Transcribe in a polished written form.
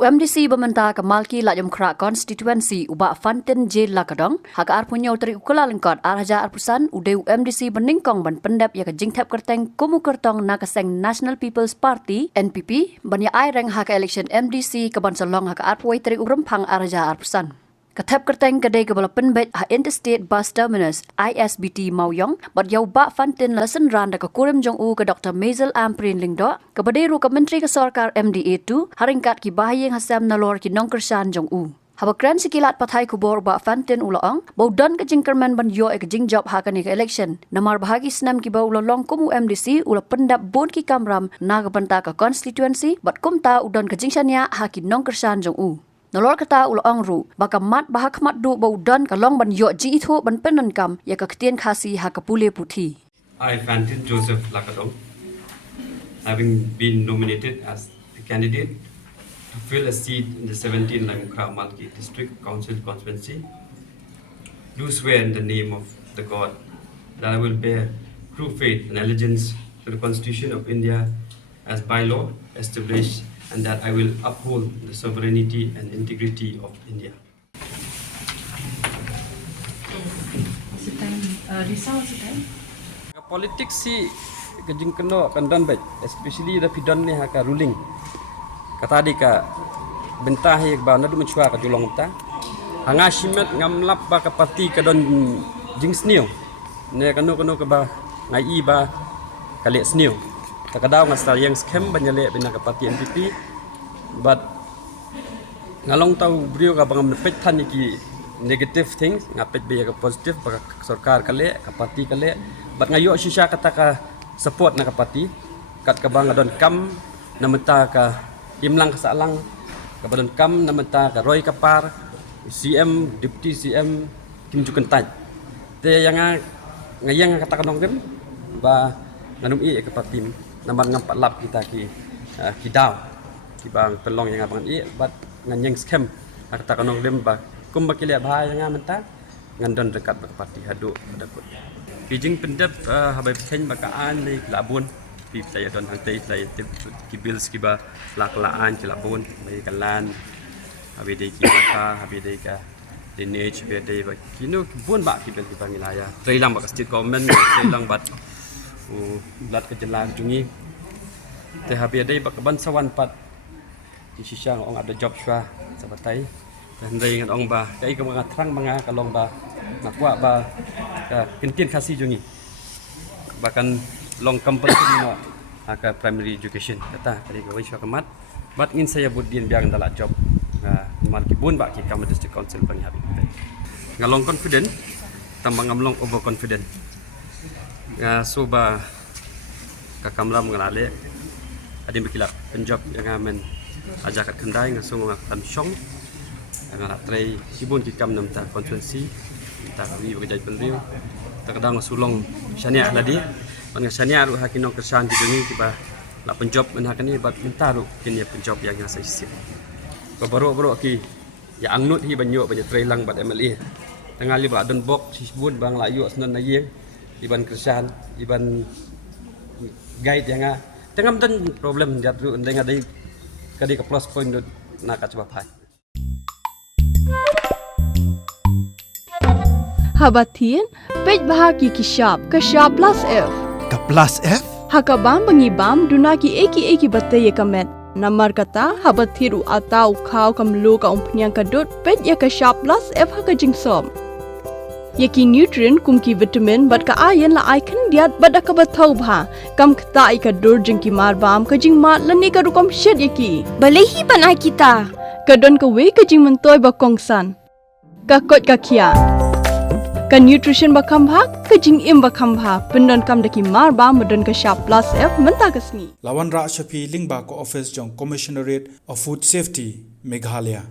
UMDC bementa ke Malki Lajum Kra Constituency ubah Fantin J Lakadong hak arpunya uteri ukula lengkot arhaja arpusan ude UMDC beningkong ban pendap ya ke jingtap kerteng kumu kertong nakaseng National People's Party NPP banya ai reng hak election MDC ke ban selong hak arpuai teri urempang arhaja arpusan. Ketap kerteng kedai kebala penbet ha Interstate Bus Terminus ISBT Mauyong bat yau bak Fantin lesen randa ke kurim jong u ke Dr. Maisel Amprin Lingdo ke badai ru ke Menteri ke Sorkar MDA tu haringkat ki bahayeng hasam nalor ki nongkersan jong u. Habakran sikilat pathai kubor bak Fantin ulaong baudan ke jingkerman ban yo ke jing job ha kani ke election namar bahagi senam ki bau lolong kumu MDC ula pendap bon ki kamram na ke banta ke constituency bat kumta udan ke jingshania ha ki nongkersan jong u. Nolor kata ulang ru baka mat bahak mat du baudan kalong ban yo ji itu ban penan kam ya ka ketien khasi ha ka pule puthi. I, Fantin Joseph Lakadong, having been nominated as a candidate to fill a seat in the 17 Lamukra Malki District Council constituency, do swear in the name of the God that I will bear true faith and allegiance to the Constitution of India as by law established, and that I will uphold the sovereignty and integrity of India. Politik si kejing kena kandan baik, especially the pidon ni haka ruling. Kata di ka bentah yang bana du mencua ka julong ta. Hanga shimet ngamlap ba ka parti ka don jing snio. Ne kanu ka ba ngai ba kali snio. Takadaw nga sa yang scam banyale bina ka parti NPP but ngalong tau brio ka bangam pet than ki negative things ngapet be ka positive ba sarkar kale ka parti kale but ngayo sisya kata ka support na ka parti kat ka bang adon kam namenta ka imlang ka salang ka badon kam namenta ka Roy Kapar CM deputy CM Kim Jukentaj te yang ngayang kata kanong dem ba nganum i ka parti naman ng palap kita ki daw ki bang pelong yang abang i bat nganyeng scam kata kanong lemba kum bakile bahaya nga menta ngandon dekat bak parti hadu dakut kijing pendep habai pen bakaan ni labun pi saya don hangtei saya ki bills ki ba laklaan ki labun mai kalan habi dei ki mata habi dei ka lineage be dei ba kinu bun ba ki bel ki bangilaya trailang bak state government trailang bat lat ke jelang jungi te habi dei bak ban sawan pat di sisang ong ada job swa sabatai dan dei ngan ong ba kai ka mga trang mga kalong ba nakwa ba kentin khasi jungi bahkan long company no aka primary education kata kali ka wiswa kamat bat ngin saya budin biang dala job man kibun ba ki kam district council bang habi ngalong confident tambang ngamlong over confident suba kakamlam ngalale adim bikilap penjob yang amen ajak kat kendai ngasung ngakam syong ngala trai sibun kikam namta konstituensi ta kami bekerja penriu terkadang sulong syania ladi ban syania ru hakinong kersan di duni tiba la penjob men hakani bat minta ru kini penjob yang ngasa isi baru ki ya angnut hi banyo banyak trai lang bat MLA tengah liba don bok sibun bang layu senan ayeng iban kersan iban guide yang tengam dan problem jatru ndeng ada kadi ke plus point na ka coba pai habatin pej bahagi ki shop plus F ka plus F hakabam bangibam dunaki eki batte ye kamet namar kata habathiru atau khau kamlu ka umpnyang kadut pej ya ka shop plus F haka jingsom yaki nutrient kumki vitamin bat ka ayan la icon diat bada ka bathau bha kam khta ka dur jing ki mar bam ka jing mat lani ka rukom shed yaki balehi banai kita ka don ka we ka jing mentoy ba kongsan ka kot ka kia ka nutrition ba khambha ka jing im ba khambha pendon kam daki mar bam don ka sharp plus F menta kasni lawan ra shapi lingba ko office jong commissionerate of food safety Meghalaya